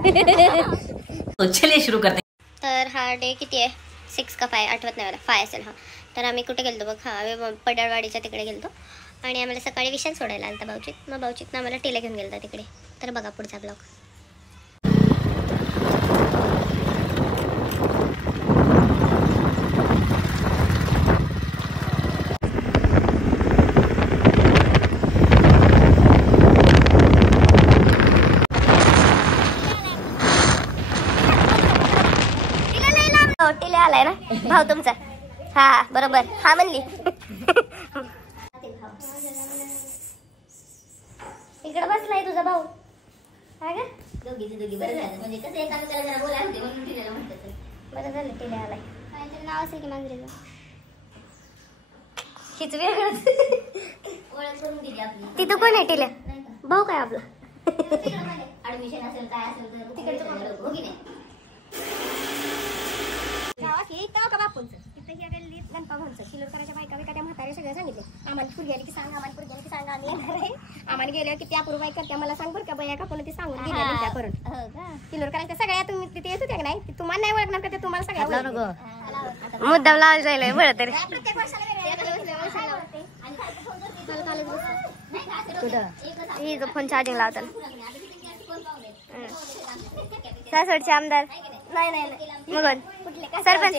तो चलिए शुरू करते हैं। तर हा डे किती आहे 6 का 5 आठवत नाही मला 5 असेल. हा तर आम्ही कुठे गेलतो बघ. हा आम्ही पडळवाडीच्या तिकडे गेलतो आणि आम्हाला सकाळी विशाल सोडायला आलता भाऊचीत. मग भाऊचीतनं आम्हाला टेला घेऊन गेलता तिकडे. तर बघा पुढचा ब्लॉग. टेले आलाय ना भाऊ तुमचा. हा बरोबर हा म्हणली. इकडे बसलाय तुझा भाऊ. काय ग दोघी बरं झालं म्हणजे कसं एका त्याला जरा बोलायला होते म्हणून टिलेला म्हणतात. बरं झालं टिले आलाय. काहीतरी नाव असेल की मांजरीचं. हिच वेगळंच ओळख करून दिली आपली. तिथं कोण आहे टिल्या भाऊ काय आपला. ऍडमिशन असेल काय असेल तर तिकडचं हो की नाही. गावात येतं का बापूंचं तिथं ह्या गल्लीत गणपा भाऊंचं किलोर करायच्या बायका बिका त्या म्हातारे सगळं सांगितले. आम्हाला पुरगी आली की सांग आम्हाला पुरगी आली की सांग आम्ही येणार आहे. आम्हाला गेल्यावर किती अपूर्व बाई करते मला सांग बरं का बया का कोण ती सांगून गेल्या करून किलोर करायच्या सगळ्या तुम्ही तिथे येत होत्या का नाही. तुम्हाला नाही ओळखणार का ते तुम्हाला सगळ्या मुद्दाम लावायला जायला बरं तरी प्रत्येक वर्षाला फोन चार्जिंग लावतात. सासवडचे आमदार नाही मग सरपंच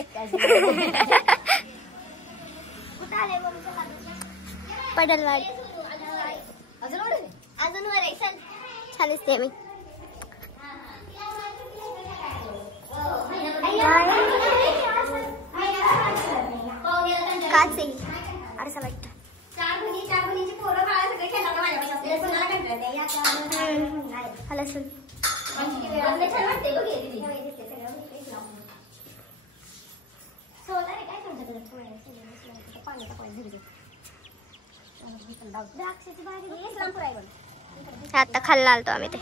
पडलवाडी अजून वर छान दिसते मी. काच अरे चला लसूण आता खाल्ला आलतो आम्ही ते.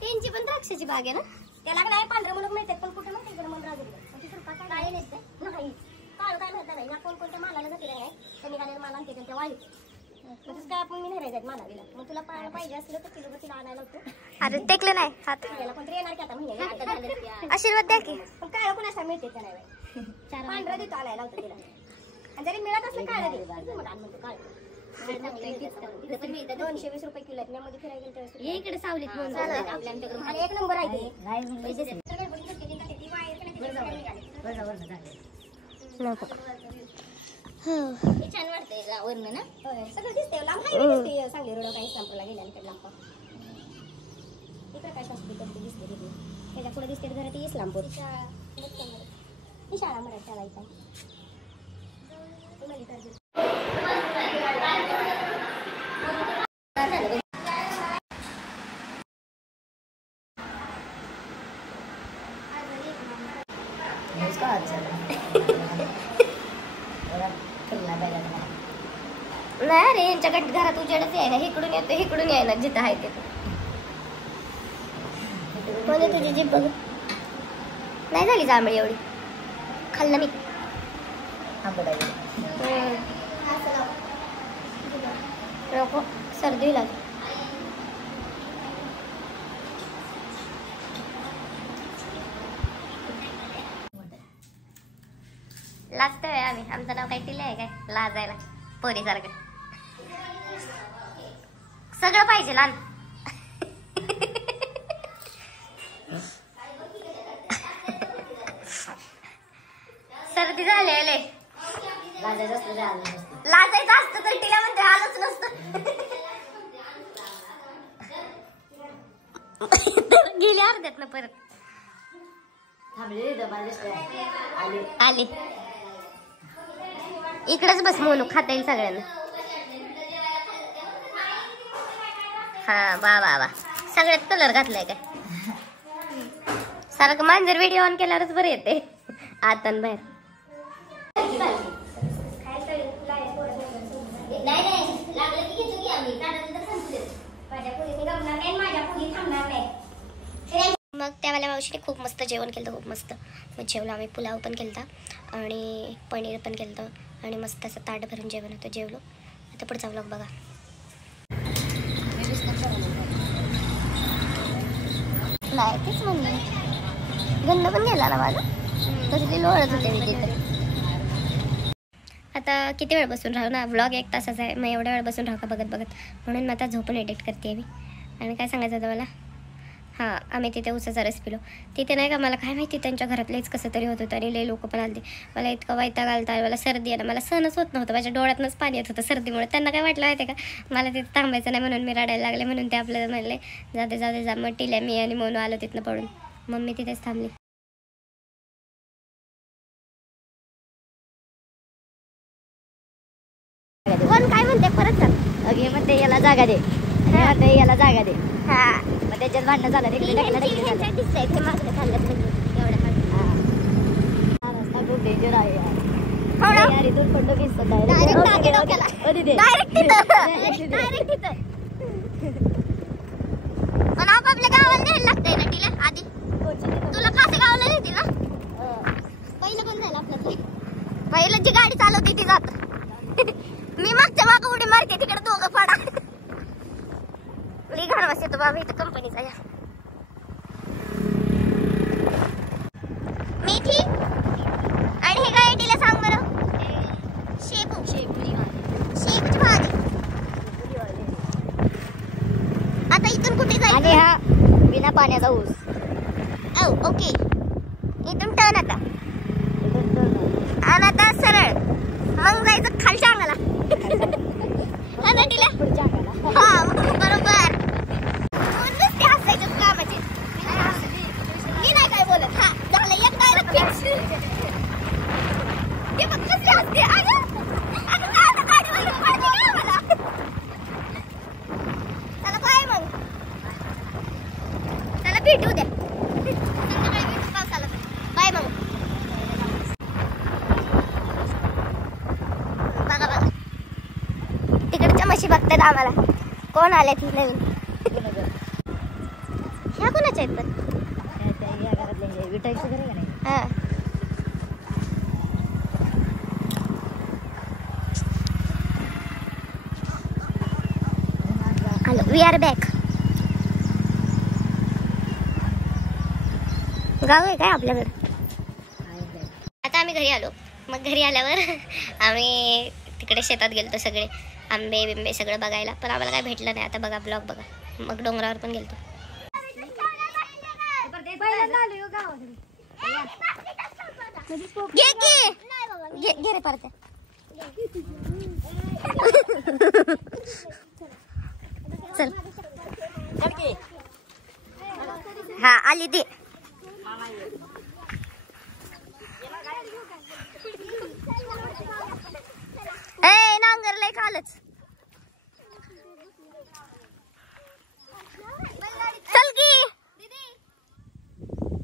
त्यांची पण द्राक्षाची बाग आहे ना. त्याला काय पांढरे मुलग मिळतात पण कुठे माहिती इकडे मला काय नसते नाही काळ काय म्हणता नाही ना. कोणकोणत्या मालाला जाते नाही तर निघालेल्या माल आणते त्यांच्या वाळीत काय आपण मी नाही राहायचं मालावीला. मग तुला पाहिजे असलं तर किलो तिला आणायला होतो. अरे टेकले नाही हात कोणतरी येणार की आता महिन्यात आशीर्वाद द्या की. पण काळ कोण असा मिळते का नाही पांढरा देतो आणायला होतं तिला. आणि जरी मिळत असलं काळ दे म्हणतो काळ 220 रुपये किलो आहेत. मध्ये फिरायला गेलं इकडे सावलीत आपल्या एक नंबर आहे. छान वाटतंय वरण ना सगळं दिसतंय लांब दिसते. सांगली रोड काही इस्लामपूरला गेल्यानंतर लांब इकडे काय हॉस्पिटल दिसते तिथे त्याच्या पुढे दिसते घर ती इस्लामपूर ही शाळा मराठी शाळा इथं. नाही रे यांच्याकडे घरात उजेडच आहे ना. इकडून येतो इकडून यायला जिथं आहे तिथं. म्हणजे तुझी जीभ बघ नाही झाली जांभळी एवढी खाल्लं मी. नको सर्दी लागली. लाजतोय आम्ही. आमचं नाव काय टिले आहे काय लाजायला पोरीसारखं. सगळं पाहिजे लहान. सर्दी झाले लाजायचं असतं तर टिला म्हणते आलंच नसतं. गेली अर्ध्यात ना परत आले. इकडेच बस मोनू खाता येईल सगळ्यांना. हा वा वा वा सगळ्यात कलर घातलाय काय सारखं मांजर व्हिडिओ ऑन केल्यावरच बरं येते आतन बाहेर. मग त्यावेळेला मावशीने खूप मस्त जेवण केलं, खूप मस्त. मग जेवलो आम्ही, पुलाव पण केलता आणि पनीर पण केलं आणि मस्त असं ताट भरून जेवण होतं. जेवलो. आता पुढचा व्लॉग बघा. नाही तेच म्हणले गंध पण गेला ना माझा तसली लोळत होते मी तिथे. आता किती वेळ बसून राहू ना, व्लॉग 1 तासाचा आहे, मग एवढ्या वेळ बसून राहू का बघत बघत, म्हणून मी आता झोपून एडिट करते मी. आणि काय सांगायचं होतं मला, हां आम्ही तिथे उसाचा रस पिलो तिथे नाही का. मला काय माहिती त्यांच्या घरातलेच कसं तरी होत होतं आणि लई लोक पण आलते. मला इतका वैताग आलता, मला सर्दी आहे ना, मला सहनच होत नव्हतं, माझ्या डोळ्यातनंच पाणी येत होतं सर्दीमुळे. त्यांना काय वाटलं माहिती आहे का, मला तिथे थांबायचं नाही म्हणून मी रडायला लागले, म्हणून ते आपल्याला म्हणले जाते जाते जा. मग टिल्या मी आणि मोनू आलो तिथनं पडून, मग मी तिथेच थांबली. कोण काय म्हणते परत सांग. अगे म्हणते याला जागा दे, म्हणते याला जागा दे. हा मग त्याच्यात भांडण झालं, दिसतंय ते मागं खाल्लं एवढ्या रस्ता खूप डेंजर आहे यार. हो ना? यार इथून खंड दिसतं डायरेक्ट तिथं. पण आपापल्या गावाला न्यायला लागतंय ना तिला आधी. तुला कासे गावाला नेतील ना पहिलं कोण जाईल आपलं, पहिलं जी गाडी चालवते ती जात. मी मागच्या मागं उडी मारते तिकडे दोघं पडा. लई घाणवास येतो बाबा इथं कंपनीचा. या मेथी आणि हे काय तिला सांग बरं. शेपूची भाजी. आता इथून कुठे जायचं. आणि हा बिना पाण्याचा ऊस. ओके इथून टर्न आता आणि आता सरळ मग जायचं खालच्या अंगाला. हा ना टिल्या. हा बरोबर. नुसते हसायचे कामाचे. मी नाही काय बोलत. हा झालं एक डायरेक्ट फिक्स. ते फक्त नुसते हसते. अगं आता गाडीवर पडते का मला. चला काय मग, चला भेटू द्या संध्याकाळी भेटू पावसाला. बाय मग. बघा बघा तिकडच्या म्हशी बघतात आम्हाला. कोण आल्या ती नवीन. ह्या कोणाच्या आहेत पण. विटायचं घर नाही. हा हॅलो वी आर बॅक. गाव आहे काय आपल्याकडे. आता आम्ही घरी आलो. मग घरी आल्यावर आम्ही तिकडे शेतात गेलतो सगळे आंबे बिंबे सगळं बघायला, पण आम्हाला काय भेटलं नाही. आता बघा ब्लॉग बघा. मग डोंगरावर पण गेलतो. घे रे परत. चल हा आली ती. ए नांगरलंय कालच. चल की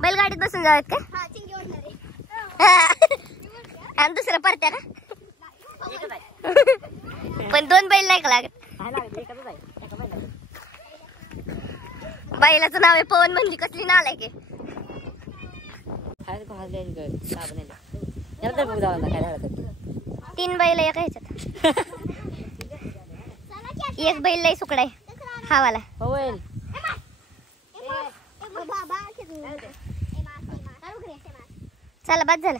बैलगाडीत बसून जाऊयात का. आणि दुसरं परत्या ना. पण 2 बैल नाही का लागत. बैलाचं नाव आहे पवन. म्हणजे कसली नालाय की. 3 बैल एका ह्याच्यात. एक बैल लय सुकडाय हावाला. चला बाद झालं.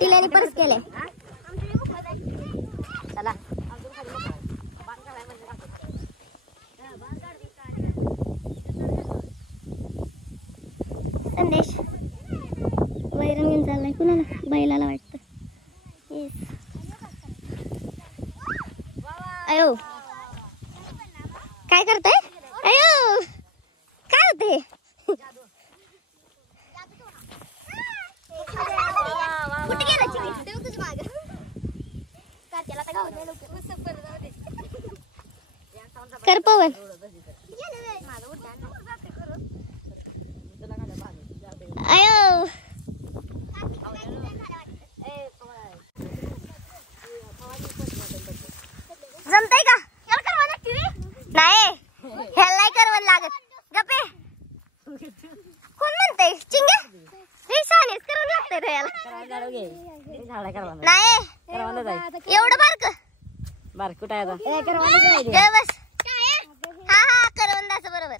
टिल्याने परत केलंय. चला संदेश वैरण घेऊन चाललाय कुणाला. बैलाला वाटतं. येस अयो काय करताय. अयो काय होते. कुठे गेला चिंगी तुझ माग. कर पवन. अयो जमतय का. नाही ह्याला नाही करवण लागत. गप्पे कोण म्हणतंय चिंगे. शानेच करवण लागतंय रे याला. नाही एवढं बारक बार कुठं आहे आता? गं बस. हा हा करवंदाचं बरोबर.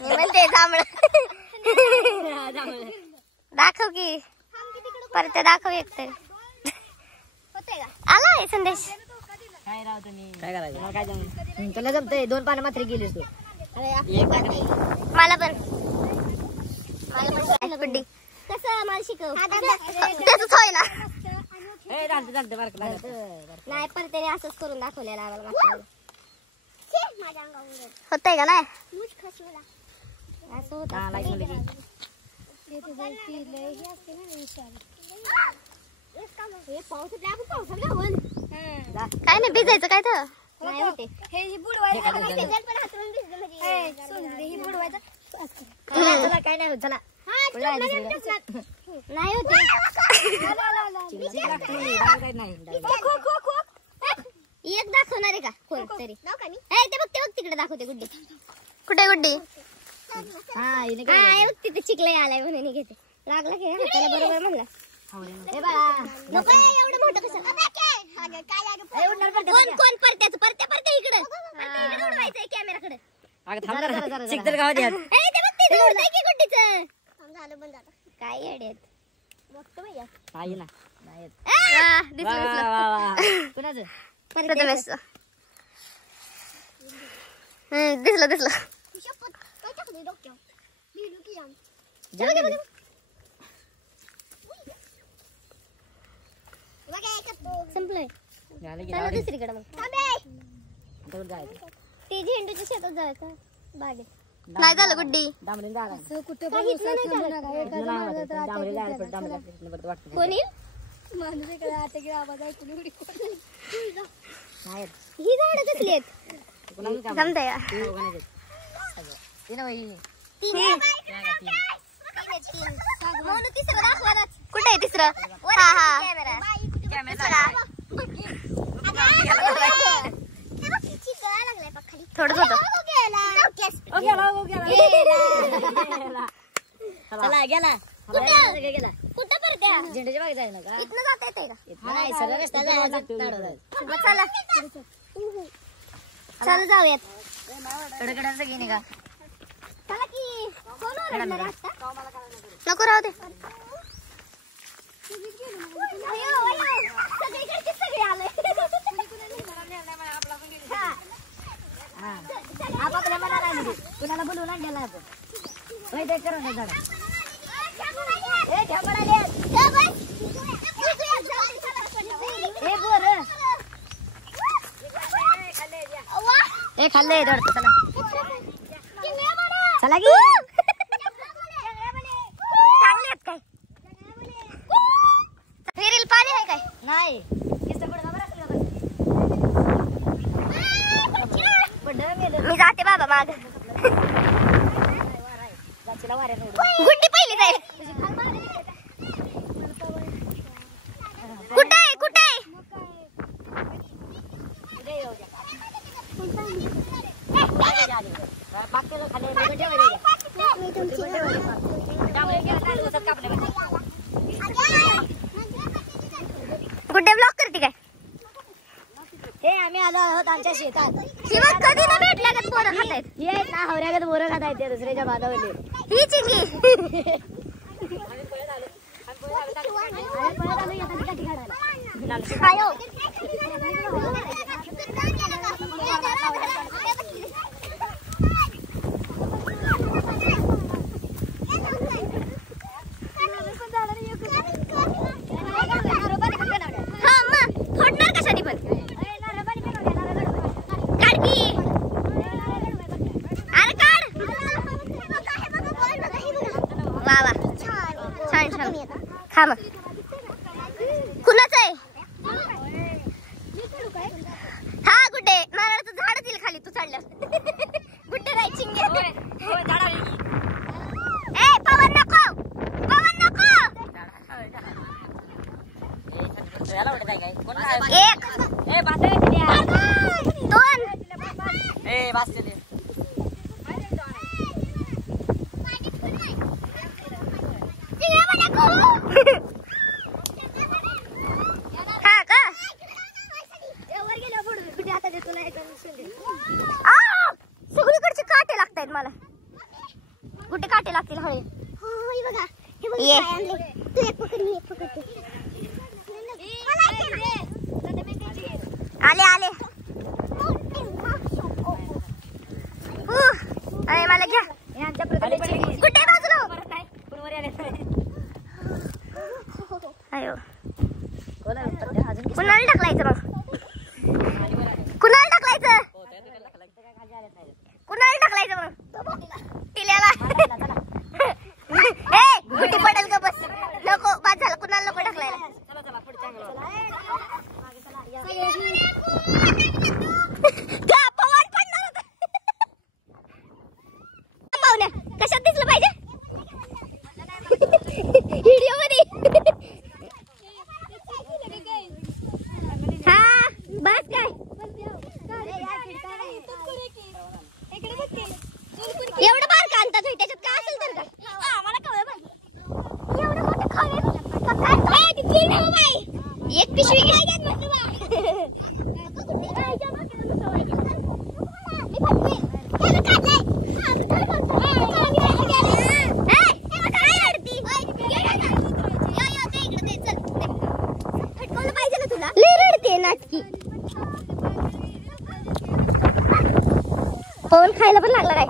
मी म्हणते जांभळं. दाखव की परत दाखव एक तरी. आलाय संदेश. काय राव तुम्ही काय करायचं? काय जमलं? तुला जमतंय 2 पानं मात्र गेलीस तू. मला पण गुड्डी कसं मला शिकव. त्याच होय ना. ए चालतं बार नाही पण त्याने असंच करून दाखवलेलं आम्हाला होतंय का नाही असं होत. काय नाही भिजायचं काय तर नाही होते. काय नाही होत चला नाही होते. एक दाखवणार आहे का कोण तरी. ते बघ तिकडे दाखवते गुड्डी. कुठे गुड्डी? हा बघ तिथे चिकले आलाय म्हणून घेते. लागला की हाताला बरोबर म्हणला. एवढं मोठं कसं कोण परत्याचं परत्या इकडे उडवायचंय कॅमेराकडे. चिकदर गावात या. गुड्डीचं काय येड्यात आई ना दिसलं संपलंय. दुसरीकडे मग ती झेंडूच्या शेतात जायचं बागेत. नाही झालं गुड्डी. कोणी ही झाड कसली आहेत जमतंय कुठे आहे तिसरं? हा हा थोडं होतं. चला गेला कुठं परत्या झेंड्याच्या बागेत आहे ना का? इथनं जाता येते का? नाही सरळ रस्ता जायचा. चला चल जाऊयात. कडकडांचं घे निघा. चला की कोण ओरडणार आता? नको राहू दे. सगळीकडचे सगळे आले. आपापल्या मनाला आहे म्हणजे कुणाला बोलून आणलेला आपण होय ते करून झाड ए खाल्ले दौडतो चला चला की चांगले आहेत काय? विहिरीला पाणी आहे काय? नाही मी जाते बाबा माग. गुड्डी पहिली जाईल. कुठे आहे कुठे आहे? गुड्डे ब्लॉक करते काय? हे आम्ही आलो आहोत आमच्या शेतात. किंवा कधी ना भेटल्या का पोरं खातायत. ये ना हवऱ्यागत बोरं खातायत ते दुसऱ्याच्या बांधावले. ही चिंगी आयो. हा मग फोडणार कशाने पण काढ की. अरे काढ. वा वा छान छान. खा मग. कुणाच आहे? हा गुड्डे नारळाचं झाड दिल खाली तू चढल्यावर. गुड्डे राय चिंगे. ए पवन नको एक दोन हा का ये तू एक पकड मी एक पकडते आले आले अरे मला घ्या कुठे बाजूला अयो कुणाला टाकलायचं मग कुणाला टाकलायचं कुणाला टाकलायचं मग टिल्याला ए गुटी पडेल का बस नको बाद झालं कुणाला नको टाकलायला कशात दिसलं पाहिजे व्हिडिओ मध्ये हा बस काय एवढं बार का आणतात त्याच्यात काय असेल तर एवढं मोठं एक पिशवी पवन खायला पण लागला काय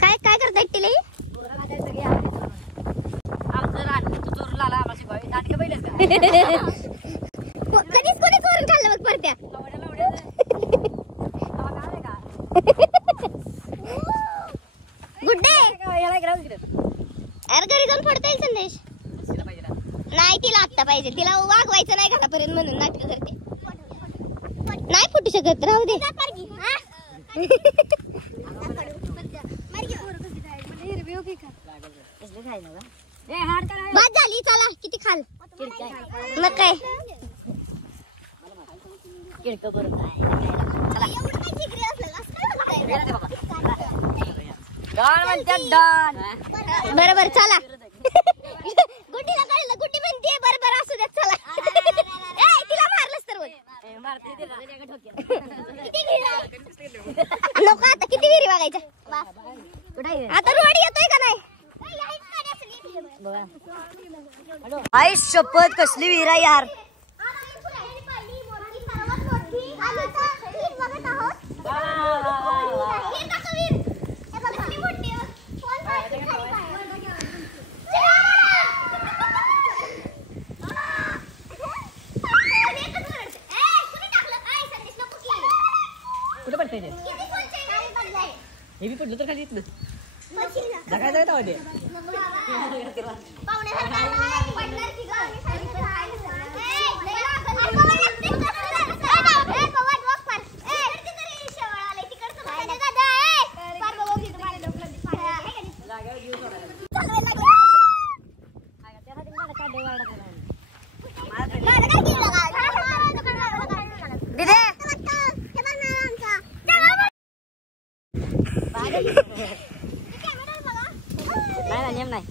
काय काय करताय टिले कधीच कोणी चोरून खाल्लं मग परत्या गुड्डे अरे घरी जाऊन फोडता येईल संदेश नाही तिला आत्ता पाहिजे तिला वागवायचं नाही घरापर्यंत म्हणून नाटक करते नाही फुटू शकत राहू दे बाद झाली चला किती खाल मग काय बरोबर चला गुड्डीला कळलं गुड्डी म्हणते बरोबर असू देत चला तिला मारलंस तर नको आता किती विहिरी बघायच्या आता रोड येतोय का नाही आई शपथ कसली विहिरा यार कुठे पडतंय ते हे बी पडलं तर खाली इथलं जगायचं आहे तेव्हा नाही नेम नाही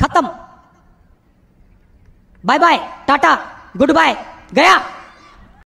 खत्म bye bye tata goodbye गया।